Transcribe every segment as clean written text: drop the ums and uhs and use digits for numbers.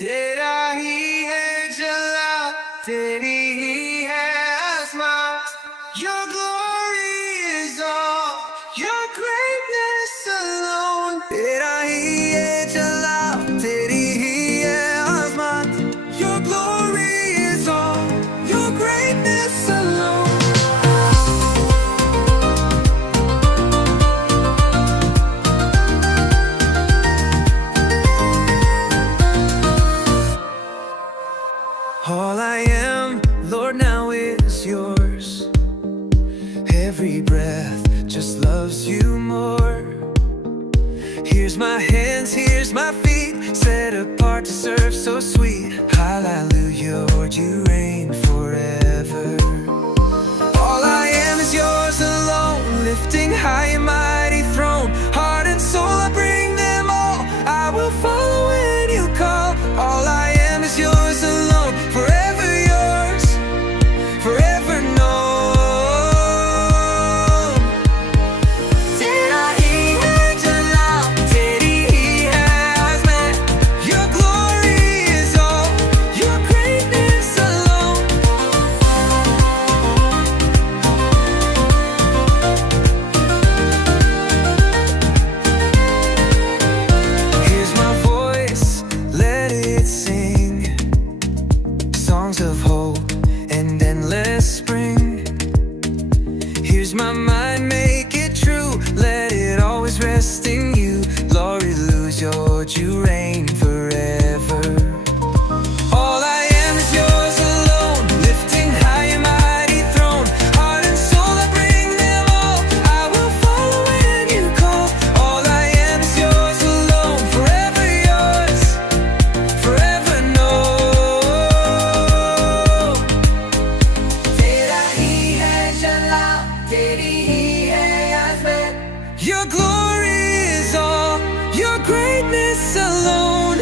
तेरा ही है जला, तेरी ही है आसमां. Your glory is all, your greatness alone. तेरा ही है जला, तेरी ही है आसमां. Your glory is all, your greatness alone. All I am, Lord, now is yours. Every breath just loves you more. Here's my hands, here's my feet, set apart to serve, so sweet. Hallelujah, Lord, you reign forever. All I am is yours alone, lifting high your mighty throne. Heart and soul, I bring them all. I will follow when you call. All I am is yours alone, forever yours, forever known. तेरा ही है जला, तेरी ही है आसमां. Your glory is all, your greatness alone. Here's my voice, let it sing songs of hope and endless spring. Here's my mind, make it true, let it always rest in you. Glory, lose your, you reign forever. All I am is yours alone, lifting high your mighty throne. Heart and soul, I bring them all. I will follow when you call. All I am is yours alone, forever yours, forever known. तेरा ही है जला, तेरी ही है आसमां. Your glory is all, your greatness alone.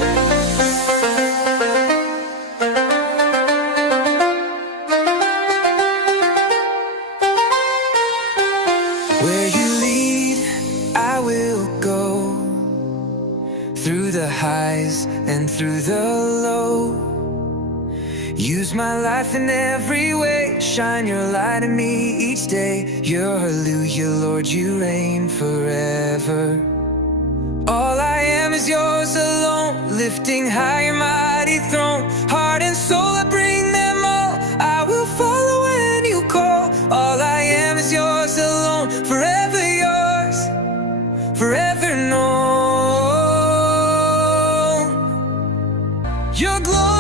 Where you lead, I will go, through the highs and through the low. Use my life in every way, shine your light in me each day. Your hallelujah, Lord, you reign forever. All I am is yours alone, lifting high your mighty throne. Heart and soul, I bring them all. I will follow when you call. All I am is yours alone, forever yours, forever known. Your glory